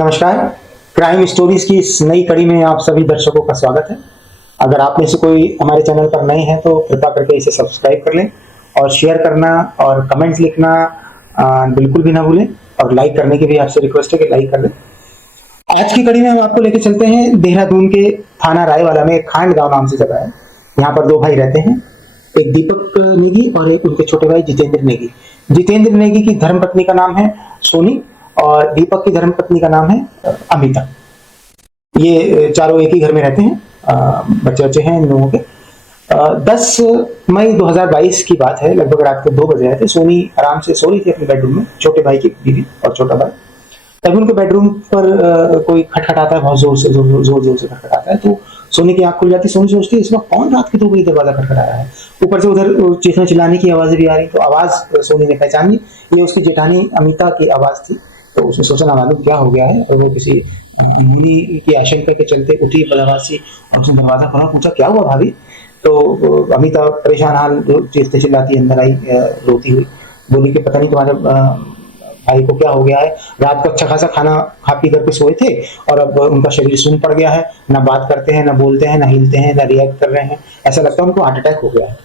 नमस्कार। Crime stories की इस नई कड़ी में आप सभी दर्शकों का स्वागत है। अगर आप में से कोई हमारे चैनल पर नए हैं तो कृपया करके इसे सब्सक्राइब कर लें और शेयर करना और कमेंट्स लिखना बिल्कुल भी ना भूलें, और लाइक करने की भी आपसे रिक्वेस्ट है कि लाइक कर लें। आज की कड़ी में हम आपको लेके चलते हैं देहरादून के थाना रायवाला में एक खांड गांव नाम से जगह है। यहाँ पर दो भाई रहते हैं, एक दीपक नेगी और एक उनके छोटे भाई जितेंद्र नेगी। जितेंद्र नेगी की धर्मपत्नी का नाम है सोनी और दीपक की धर्मपत्नी का नाम है अमिता। ये चारों एक ही घर में रहते हैं, बच्चे बच्चे हैं इन लोगों के। 10 मई 2022 की बात है, लगभग रात के 2 बजे आए थे। सोनी आराम से सो रही थी अपने बेडरूम में, छोटे भाई की बीवी और छोटा भाई। तभी उनके बेडरूम पर कोई खटखटाता है, बहुत जोर जोर से खटखटाता है। तो सोनी की आंख खुल जाती है। सोनी सोचती है इस वक्त कौन रात के 2 बजे दरवाजा खटखटा रहा है। ऊपर से उधर चीखने चिल्लाने की आवाजें भी आ रही। तो आवाज सोनी ने पहचानी, ये उसकी जेठानी अमिता की आवाज थी। तो उसने सोचा ना मालूम क्या हो गया है, और वो किसी अनहोनी की आशंका के चलते उठी बदहवासी और उसने दरवाजा खोला, पूछा क्या हुआ भाभी। तो अमिता परेशान हाल चीखते चिल्लाती अंदर आई, रोती हुई। बोली कि पता नहीं तुम्हारे भाई को क्या हो गया है, रात को अच्छा खासा खाना खा पी करके सोए थे और अब उनका शरीर सुन्न पड़ गया है, ना बात करते हैं, ना बोलते हैं, ना हिलते हैं, ना रिएक्ट कर रहे हैं, ऐसा लगता है उनको हार्ट अटैक हो गया है।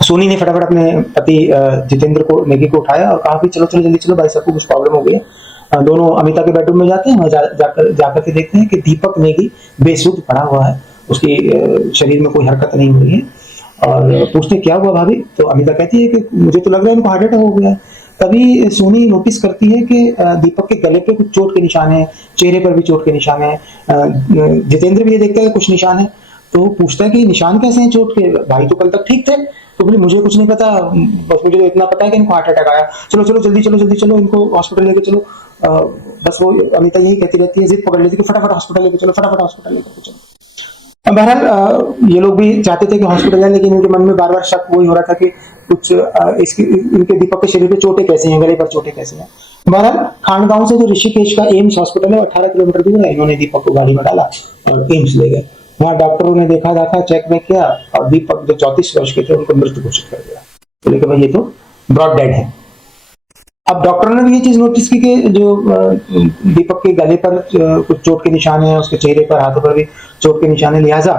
सोनी ने फटाफट अपने पति जितेंद्र को नेगी को उठाया और कहा कि चलो चलो जल्दी चलो, भाई साहब को कुछ प्रॉब्लम हो गई है। दोनों अमिता के बेडरूम में जाते हैं, वहां जाकर के देखते हैं कि दीपक नेगी बेसुध पड़ा हुआ है, उसकी शरीर में कोई हरकत नहीं हुई है। और पूछते क्या हुआ भाभी। तो अमिता कहती है कि मुझे तो लग रहा है इनको हार्ट अटैक हो गया है। तभी सोनी नोटिस करती है कि दीपक के गले पे कुछ चोट के निशान है, चेहरे पर भी चोट के निशान है। जितेंद्र भी ये देखता है कि कुछ निशान है। तो पूछता है कि निशान कैसे हैं चोट के, भाई तो कल तक ठीक थे। तो बोले मुझे कुछ नहीं पता, बस मुझे तो इतना पता है कि इनको हार्ट अटैक आया। चलो चलो जल्दी चलो इनको हॉस्पिटल लेके चलो। बस वो अमिता यही कहती रहती है, जिद पकड़ लेती है कि फटाफट हॉस्पिटल लेके चलो, फटाफट हॉस्पिटल लेकर चलो। अब बहरहाल ये लोग भी चाहते थे कि हॉस्पिटल जाए, लेकिन इनके मन में बार बार शक वही हो रहा था कि कुछ इसकी इनके दीपक के शरीर पे चोटें कैसी हैं, गले पर चोटें कैसी हैं। बहरहाल खांडगांव से जो ऋषिकेश का एम्स हॉस्पिटल है वो 18 किलोमीटर दूर है। इन्होंने दीपक को गाड़ी में डाला और एम्स ले गए। वहां डॉक्टरों ने देखा चेक वेक किया और दीपक जो 34 वर्ष के थे उनको मृत घोषित कर दिया। बोले कि भाई ये तो ब्रॉड डेड है। अब डॉक्टरों ने भी ये चीज नोटिस की कि जो दीपक के गले पर कुछ चोट के निशान है, उसके चेहरे पर हाथों पर भी चोट के निशान है। लिहाजा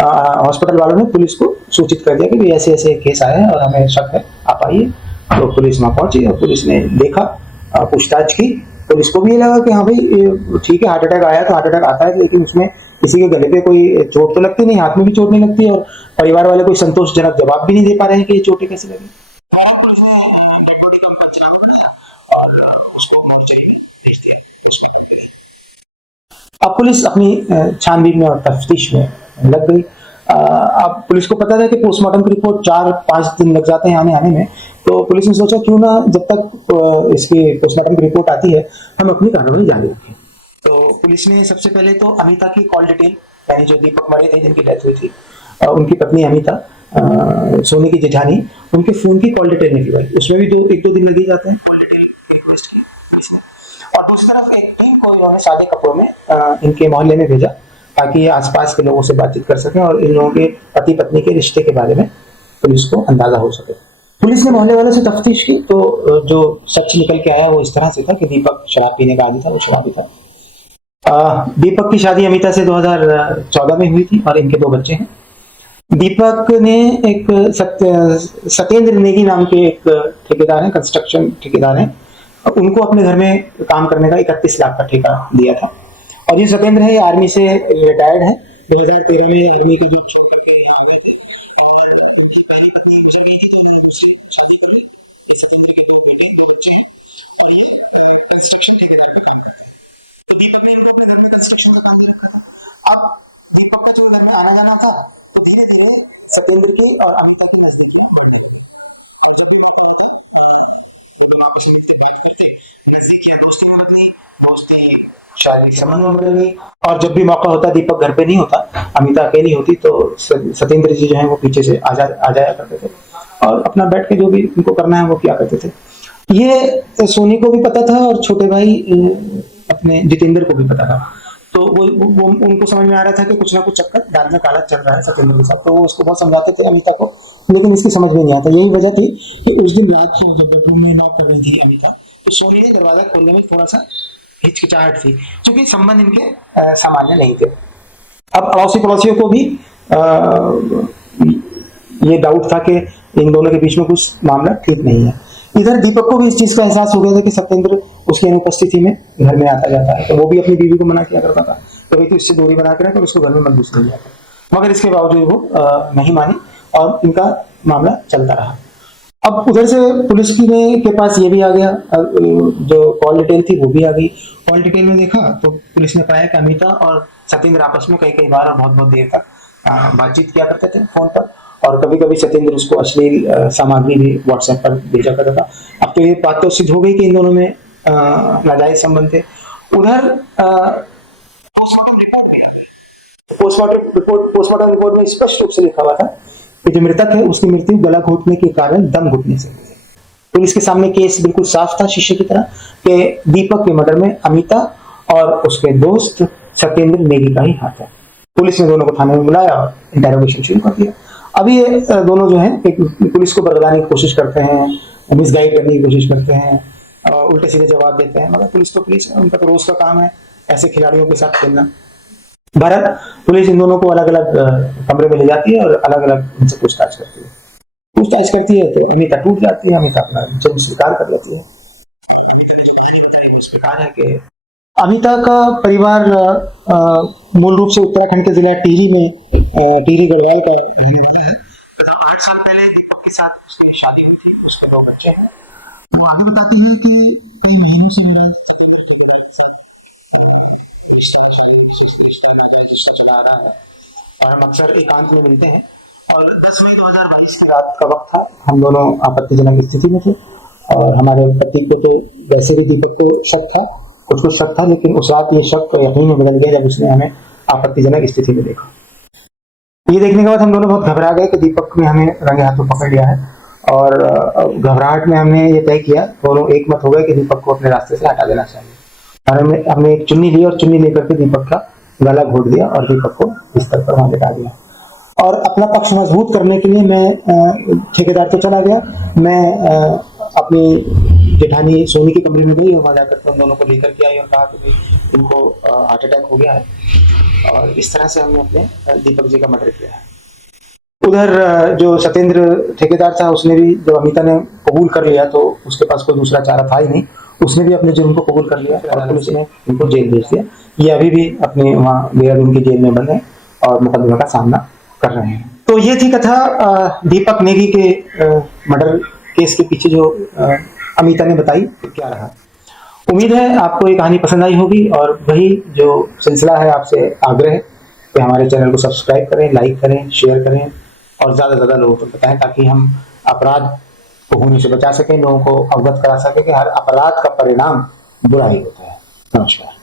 हॉस्पिटल वालों ने पुलिस को सूचित कर दिया कि ऐसे ऐसे केस आया है और हमें शक है, आप आइए। तो पुलिस वहां पहुंची और पुलिस ने देखा, पूछताछ की। पुलिस को भी ये लगा कि हाँ भाई ठीक है, हार्ट अटैक आया तो हार्ट अटैक आता है, लेकिन उसमें किसी के गले पे कोई चोट तो लगती नहीं, हाथ में भी चोट नहीं लगती, और परिवार वाले कोई संतोषजनक जवाब भी नहीं दे पा रहे हैं कि ये चोटें कैसे लगी। बहरहाल पुलिस ने डेड बॉडी का पंचनामा बनाया और उसको मॉर्चरी में भेज दिया पोस्टमार्टम के लिए। अब पुलिस अपनी छानबीन में और तफ्तीश में लग गई। अब पुलिस को पता था कि पोस्टमार्टम की रिपोर्ट 4-5 दिन लग जाते हैं आने में। तो पुलिस ने सोचा क्यों ना जब तक इसकी पोस्टमार्टम की रिपोर्ट आती है हम अपनी कार्रवाई जारी रखें। तो पुलिस ने सबसे पहले तो अमिता की कॉल डिटेल, यानी जो दीपक मरे थे जिनकी डेथ हुई थी, उनकी पत्नी अमिता, सोनी की जेठानी, उनके फोन की कॉल डिटेल निकलवाई। उसमें भी 1-2 दिन लग ही जाते हैं। कॉल डिटेल की रिक्वेस्ट की पुलिस ने। और दूसरी तरफ एक टीम को इन्होंने सादे कपड़ों में इनके मोहल्ले में भेजा ताकि ये आसपास के लोगों से बातचीत कर सकें और इन लोगों के पति पत्नी के रिश्ते के बारे में पुलिस को अंदाजा हो सके। पुलिस ने मोहल्ले वालों से तफ्तीश की तो जो सच निकल के आया वो इस तरह से था कि दीपक शराब पीने का आदी था, वो शराबी था। दीपक की शादी अमिता से 2014 में हुई थी और इनके 2 बच्चे हैं। दीपक ने एक सत्येंद्र नेगी नाम के एक ठेकेदार हैं, कंस्ट्रक्शन ठेकेदार हैं, उनको अपने घर में काम करने का 31 लाख का ठेका दिया था। और ये सत्येंद्र है, ये आर्मी से रिटायर्ड है। 2013 में आर्मी का जॉब छोड़ करके यहाँ आ गए थे और इनकी पहली पत्नी गुजर गई थी तो इन्होंने दूसरी शादी कर ली। ये सत्येंद्र के 2 बच्चे हैं और ये कंस्ट्रक्शन ठेकेदार का काम करता है। तो दीपक ने इनको अपने घर में कंस्ट्रक्शन का काम दे रखा था। अब दीपक का जो घर में आना जाना था तो धीरे धीरे सत्येंद्र की और अमिता की नजदीकियां बढ़ने लगी और जब भी मौका होता वो दोनों आपस में मिलते, बात करते, नजदीकियां दोस्ती में बदली, दोस्ती शारीरिक संबंध में बदल गई। और जब भी मौका होता, दीपक घर पे नहीं होता, अमिता अकेली होती, तो सत्येंद्र जी जो है वो पीछे से आ जाया करते थे और अपना बैठ के जो भी उनको करना है वो किया करते थे। ये सोनी को भी पता था और छोटे भाई अपने जितेंद्र को भी पता था। तो वो उनको समझ में आ रहा था कि कुछ ना कुछ चक्कर दाल में काला चल रहा है सत्येंद्र के साथ। तो वो उसको बहुत समझाते थे अमिता को, लेकिन इसकी समझ में नहीं आता। यही वजह थी कि उस दिन रात को जब बेडरूम में नॉक कर रही थी अमिता, तो सोनी ने दरवाजा खोलने में थोड़ा सा हिचकिचाहट थी, क्योंकि संबंध इनके सामान्य नहीं थे। अब अड़ोसी पड़ोसियों को भी ये डाउट था कि इन दोनों के बीच में कुछ मामला ठीक नहीं है। इधर दीपक को भी इस चीज का एहसास हो गया था कि सत्येंद्र उसकी अनुपस्थिति में घर में आता जाता है, तो वो भी अपनी बीवी को मना किया करता था तो भाई तू इससे दूरी बना के रख और उसको घर में मत घुसने दिया कर, मगर इसके बावजूद वो नहीं मानी और इनका मामला चलता रहा। अब उधर से पुलिस के पास ये भी आ गया, जो कॉल डिटेल थी वो भी आ गई। कॉल डिटेल में देखा तो पुलिस ने पाया कि अमिता और सत्येंद्र आपस में कई बार और बहुत देर तक बातचीत किया करते थे फोन पर, और कभी कभी सत्येंद्र उसको अश्लील सामग्री भी व्हाट्सएप पर भेजा करता था। अब तो ये बात तो सिद्ध हो गई कि इन दोनों में नाजायज संबंध थे। उधर पोस्टमार्टम रिपोर्ट भी आ गई। पोस्टमार्टम रिपोर्ट में स्पष्ट रूप से लिखा हुआ था कि जो मृतक है उसकी मृत्यु गला घोटने के कारण दम घुटने से हुई है। पुलिस के सामने केस बिल्कुल साफ था शीशे की तरह कि दीपक के मर्डर में अमिता और उसके दोस्त सत्येंद्र नेगी का ही हाथ है। पुलिस ने दोनों को थाने में बुलाया और इंटेरोगेशन शुरू कर दिया। अभी ये दोनों जो हैं एक पुलिस को बरगलाने की कोशिश करते हैं, मिसगाइड करने की कोशिश करते हैं, उल्टे सीधे जवाब देते हैं, मगर पुलिस है, उनका तो रोज का काम है ऐसे खिलाड़ियों के साथ खेलना। भारत पुलिस इन दोनों को अलग अलग कमरे में ले जाती है और अलग अलग उनसे पूछताछ करती है। तो अमिता टूट जाती है, अमिता अपना जुर्म स्वीकार कर लेती है। और अमिता ने जो कहानी बताई वो इस प्रकार है कि अमिता का परिवार मूल रूप से उत्तराखंड के जिला टिहरी गढ़वाल का रहने वाला है तथा 8 साल पहले दीपक के साथ उसकी शादी हुई थी, उसके 2 बच्चे हैं। वो आगे बताती है कि कई महीनों से मेरा सत्येंद्र ठेकेदार के साथ रिश्ता, शारीरिक रिश्ता, नाजायज रिश्ता चला आ रहा है और हम अक्सर एकांत में मिलते हैं। और 10 मई 2022 की रात का वक्त था, हम दोनों आपत्तिजनक स्थिति में थे और हमारे पति को तो वैसे भी दीपक को शक था, कुछ शक था, लेकिन उस रात ये शक यकीन में बदल गया जब उसने हमें आपत्तिजनक स्थिति में देखा। ये देखने के बाद हम दोनों बहुत घबरा गए कि दीपक ने हमें रंगे हाथों पकड़ लिया है और घबराहट में हमने ये तय किया, दोनों एक मत हो गए कि दीपक को अपने रास्ते से हटा देना चाहिए। और हमने एक चुन्नी ली और चुन्नी लेकर के दीपक का गला घोट दिया और दीपक को बिस्तर पर वहां लेटा दिया। और अपना पक्ष मजबूत करने के लिए मैं ठेकेदार तो चला गया, मैं अपनी जेठानी सोनी के कमरे में गई और वहां जाकर उन दोनों को लेकर के आई और कहा कि भाई इनको हार्ट अटैक हो गया है और इस तरह से हमने अपने दीपक जी का मर्डर किया है। उधर जो सत्येंद्र ठेकेदार था उसने भी, जब अमिता ने कबूल कर लिया तो उसके पास कोई दूसरा चारा था ही नहीं, उसने भी अपने जुर्म को कबूल कर लिया और पुलिस ने इनको जेल भेज दिया। ये अभी भी अपने वहाँ देहरादून की जेल में बंद है और मुकदमे का सामना कर रहे हैं। तो ये थी कथा दीपक नेगी के मर्डर केस के पीछे जो अमिता ने बताई क्या रहा। उम्मीद है आपको ये कहानी पसंद आई होगी और वही जो सिलसिला है आपसे आग्रह कि हमारे चैनल को सब्सक्राइब करें, लाइक करें, शेयर करें और ज़्यादा से ज़्यादा लोगों को बताएं ताकि हम अपराध को होने से बचा सकें, लोगों को अवगत करा सकें कि हर अपराध का परिणाम बुराई होता है। नमस्कार।